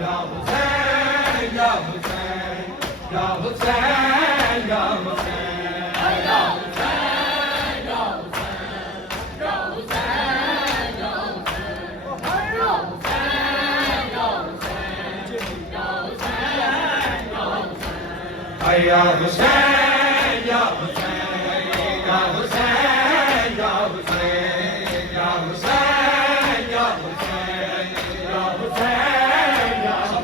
Ya Hüseyin, Ya Hüseyin, Ya Hüseyin, Ya Hüseyin. Ay Ya Hüseyin, Ya Hüseyin, Ya Hüseyin, Ya Hüseyin. Ay Ya Hüseyin, Ya Hüseyin, Ya Hüseyin, Ya Hüseyin.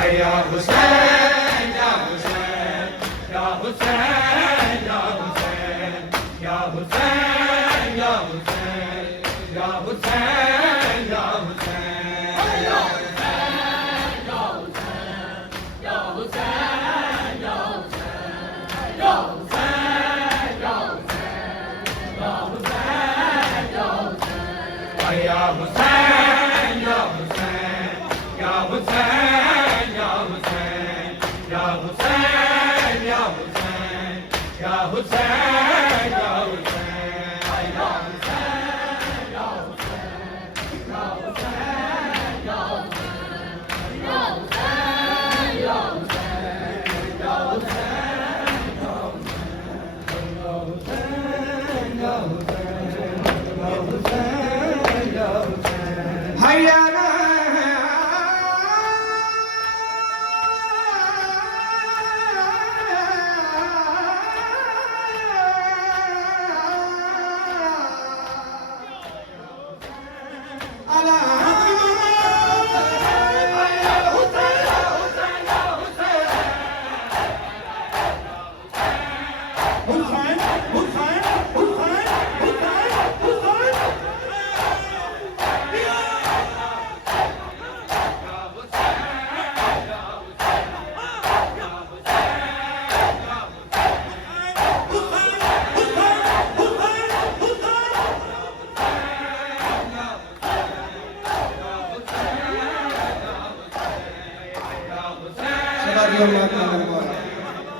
Ay Ya Hüseyin, Ya Hüseyin, Ya Hüseyin, Ya Hüseyin, Ya Hüseyin, Ya Hüseyin, Ya Hüseyin, Ya Sabır ya Hüseyin. Ya Hüseyin, Ya Hüseyin, Ya Hüseyin, Ya Hüseyin, Ya Hüseyin, Ya Hüseyin, Ya Hüseyin, Ya Hüseyin. Ya Hüseyin, Ya Hüseyin, Ya Hüseyin, Ya Hüseyin, Ya Hüseyin, Ya Hüseyin, Ya Hüseyin, Ya Hüseyin. Ay Ya Hüseyin, Ya Hüseyin, Ya Hüseyin, Ya Hüseyin, Ya Hüseyin, Ya Hüseyin, Ya Hüseyin, Ya Hüseyin. Ay Ya Hüseyin, Ya Hüseyin, Ya Hüseyin, Ya Hüseyin, Ya Hüseyin, Ya Hüseyin, Ya Hüseyin, Ya Hüseyin, Ya Hüseyin. Hayya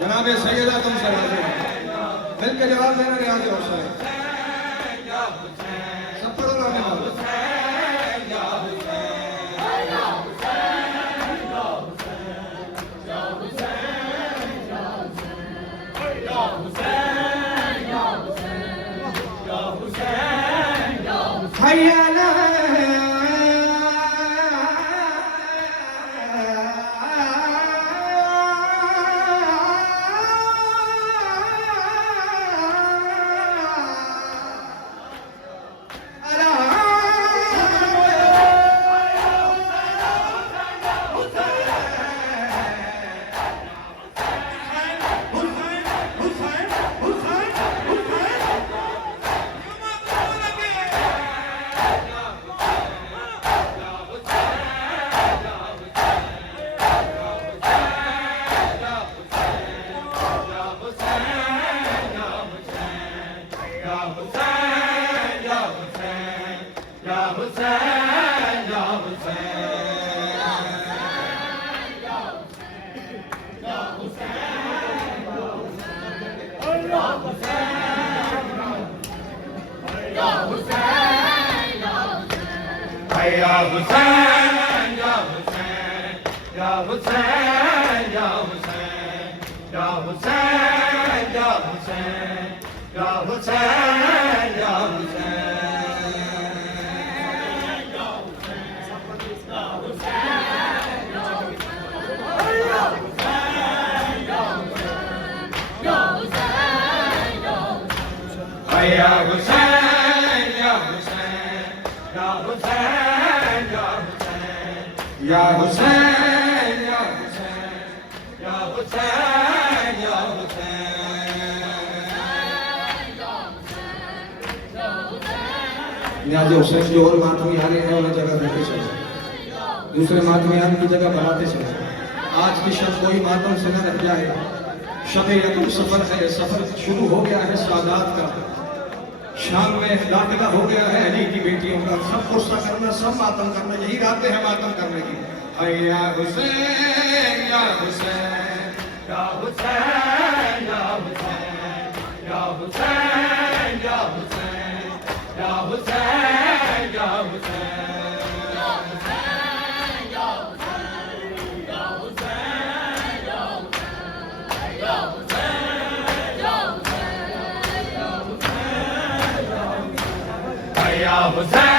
जनाब सैयदा तुमसे राजी हूं मिल के जवाब देना रियाज हुसैन सब पढ़ो लाने वाले Ya Hüseyin, Ya Hüseyin, Ya Hüseyin, Ya Hüseyin, Ya Hüseyin, Ya Hüseyin, Ya Hüseyin, Ya Hüseyin. Ya Hüseyin, Ya Hüseyin, Ya Hüseyin, Ya Hüseyin, Ya Hüseyin, Ya Hüseyin, Ya Hüseyin. Niyaz Hussain जो और मातमी आ रहे हैं उन्हें जगह देते चले दूसरे मातमियान की जगह बनाते चले आज की शब कोई मातम से न रह जाए शब यकुम सफर है सफर शुरू हो गया है सादात का शाम में दाखिला हो गया है अली की बेटियों का सब गुस्सा करना सब मातम करना यही रातें हैं मातम करने की। या Hussain Ya Hussein, Ya Hussein, Ya Hussein, Ya Hussein, Ya Hussein, Ya Hussein, Ya Hussein. Ya Hussein.